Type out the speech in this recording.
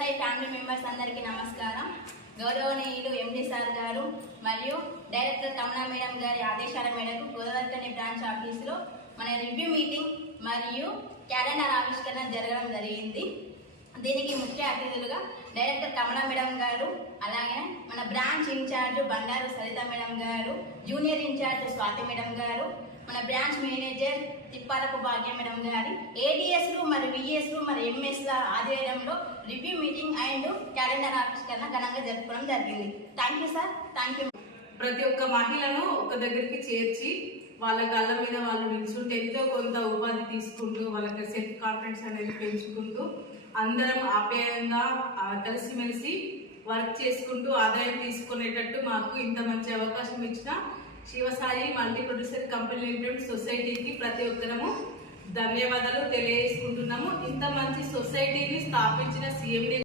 Family members అందరికీ నమస్కారం. గౌరవనీయులు ఎండి సార్ గారు మరియు డైరెక్టర్ కమలా మేడం గారి ఆదేశాల మేరకు గోదావరిఖని బ్రాంచ్ ఆఫీసులో మన రివ్యూ మీటింగ్ మరియు క్యాలెండర్ ఆవిష్కరణ జరగడం జరిగింది. దీనికి ముఖ్య అతిథులుగా డైరెక్టర్ కమలా మేడం గారు, అలాగే మన branch incharge Bandaru Saritha madam గారు, జూనియర్ ఇన్ఛార్జ్ స్వాతి మేడం గారు, మన బ్రాంచ్ మేనేజర్ తిప్పాలకు భాగ్య మేడం గారి, ఏడిఎస్లు మరియు విఎస్లు మరియు ఎంఎస్ల ఆధ్వర్యంలో రివ్యూ మీటింగ్ అండ్ క్యాలెండర్ ఆవిష్కరణ ఘనంగా జరుపుకోవడం జరిగింది. Thank you sir. Thank you. ప్రతి ఒక్క మహిళను ఒక దగ్గరికి చేర్చి వాళ్ళ గళ్ళ మీద వాళ్ళు నిల్చుంటే ఎంతో కొంత ఉపాధి తీసుకుంటూ వాళ్ళకి సెల్ఫ్ కాన్ఫిడెన్స్ అనేది పెంచుకుంటూ అందరం ఆప్యాయంగా కలిసిమెలిసి వర్క్ చేసుకుంటూ ఆదాయం తీసుకునేటట్టు మాకు ఇంత మంచి అవకాశం ఇచ్చిన Shivasai multi producer company limited సొసైటీకి ప్రతి ఒక్కరము ధన్యవాదాలు తెలియజేసుకుంటున్నాము. ఇంత మంచి సొసైటీని స్థాపించిన సీఎండి